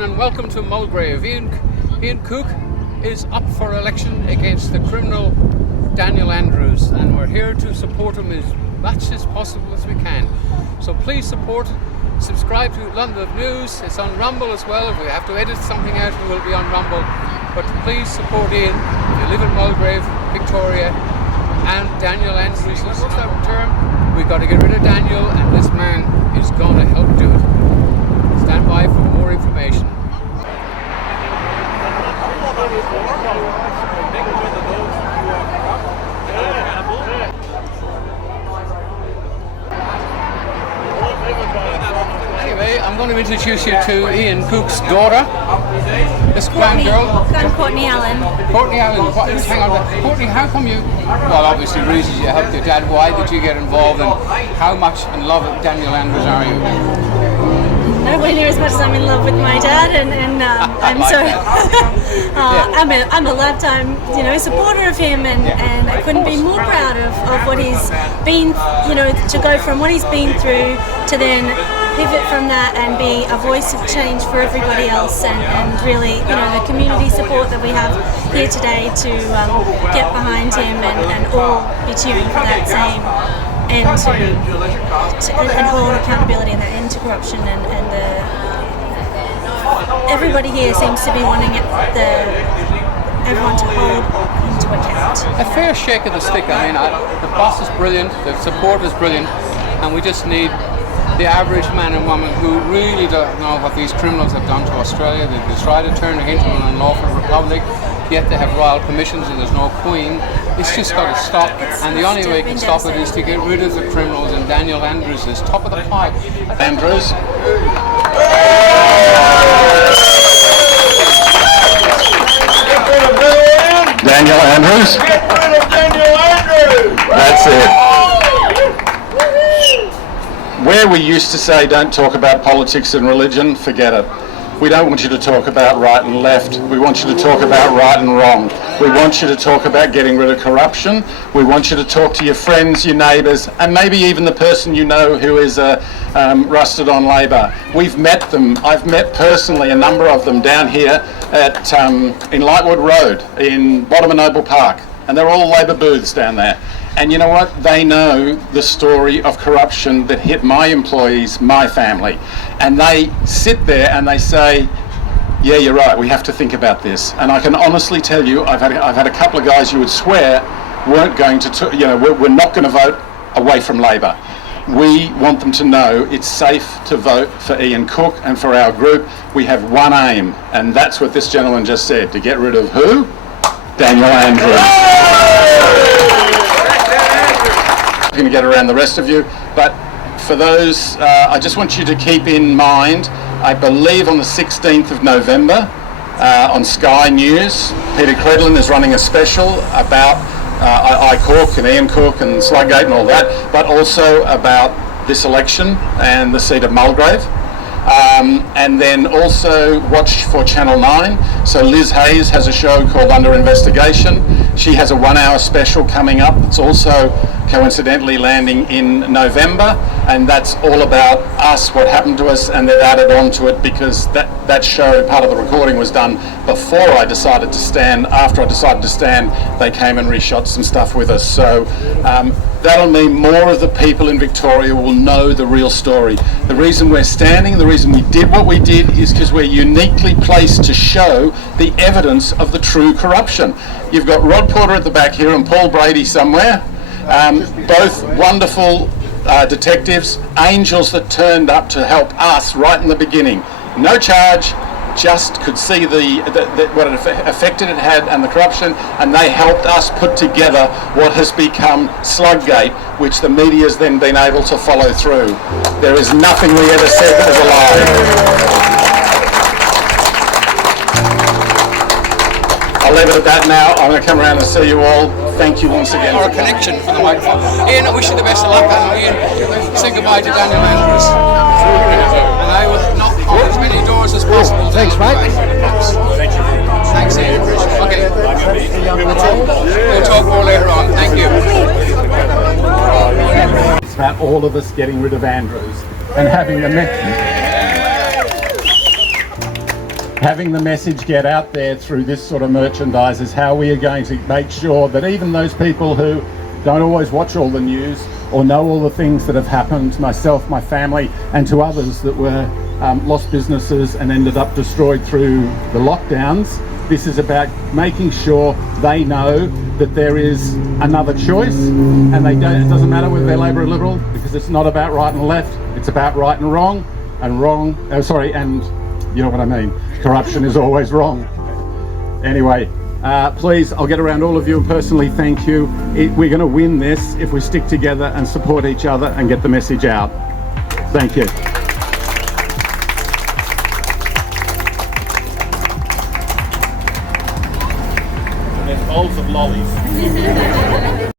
afternoon and welcome to Mulgrave. Ian Cook is up for election against the criminal Daniel Andrews, and we're here to support him as much as possible as we can. So please subscribe to London News. It's on Rumble as well. If we have to edit something out, we will be on Rumble. But please support Ian if you live in Mulgrave, Victoria, and Daniel Andrews. What's that term? We've got to get rid of Daniel, and this man is going to help do it. Stand by for more information. Anyway, I'm going to introduce you to Ian Cook's daughter. This grand girl. I'm Courtney Allen. Courtney Allen. Hang on. Courtney, how come you? Well, obviously reasons you helped your dad. Why did you get involved, and how much in love with Daniel Andrews are you? Nowhere near as much as I'm in love with my dad, and I'm so I'm a lifetime supporter of him, and I couldn't be more proud of what he's been, to go from what he's been through to then pivot from that and be a voice of change for everybody else, and really the community support that we have here today to get behind him and all be cheering for that same end and hold accountability and the end to corruption, and everybody here seems to be wanting everyone to hold into account. A fair shake of the stick. I mean, the boss is brilliant, the support is brilliant, and we just need the average man and woman who really don't know what these criminals have done to Australia. They try to turn it into an unlawful republic, yet they have royal commissions and there's no queen. It's just got to stop, and the only way you can stop it is to get rid of the criminals, and Daniel Andrews is top of the pile. Andrews. Daniel Andrews. That's it. Where we used to say don't talk about politics and religion, forget it. We don't want you to talk about right and left. We want you to talk about right and wrong. We want you to talk about getting rid of corruption. We want you to talk to your friends, your neighbours, and maybe even the person you know who is rusted on Labor. We've met them. I've met personally a number of them down here in Lightwood Road, in Bottom and Noble Park, and they're all Labor booths down there. And you know what? They know the story of corruption that hit my employees, my family. And they sit there and they say, yeah, you're right, we have to think about this. And I can honestly tell you, I've had a couple of guys you would swear weren't going to, we're not going to vote away from Labor. We want them to know it's safe to vote for Ian Cook and for our group. We have one aim, and that's what this gentleman just said, to get rid of who? Daniel Andrews. Going to get around the rest of you, but for those, I just want you to keep in mind, I believe on the 16th of November on Sky News, Peter Credlin is running a special about Cook and Ian Cook and Sluggate and all that, but also about this election and the seat of Mulgrave. And then also watch for Channel 9. So Liz Hayes has a show called Under Investigation. She has a 1-hour special coming up. It's also coincidentally landing in November, and that's all about us, what happened to us, and they've added on to it because that show, part of the recording was done before I decided to stand. After I decided to stand, they came and reshot some stuff with us. So that'll mean more of the people in Victoria will know the real story. The reason we're standing, the reason we did what we did is because we're uniquely placed to show the evidence of the true corruption. You've got Rod Porter at the back here and Paul Brady somewhere, both wonderful detectives, angels that turned up to help us right in the beginning. No charge, just could see what effect it had and the corruption, and they helped us put together what has become Sluggate, which the media's then been able to follow through. There is nothing we ever said that was a lie. I'll leave it at that now. I'm going to come around and see you all. Thank you once again. Or a connection for the microphone. Ian, I wish you the best of luck, and Ian, say goodbye to Daniel Andrews. And I will knock on as many doors as possible. Thanks, mate. Thanks, Ian. Okay. We'll talk more later on. Thank you. It's about all of us getting rid of Andrews and having the having the message get out there through this sort of merchandise is how we are going to make sure that even those people who don't always watch all the news or know all the things that have happened to myself, my family, and to others that were lost businesses and ended up destroyed through the lockdowns. This is about making sure they know that there is another choice, and it doesn't matter whether they're Labor or Liberal, because it's not about right and left, it's about right and wrong, and and you know what I mean. Corruption is always wrong. Anyway, please, I'll get around all of you and personally thank you. We're going to win this if we stick together and support each other and get the message out. Thank you. And then bowls of lollies.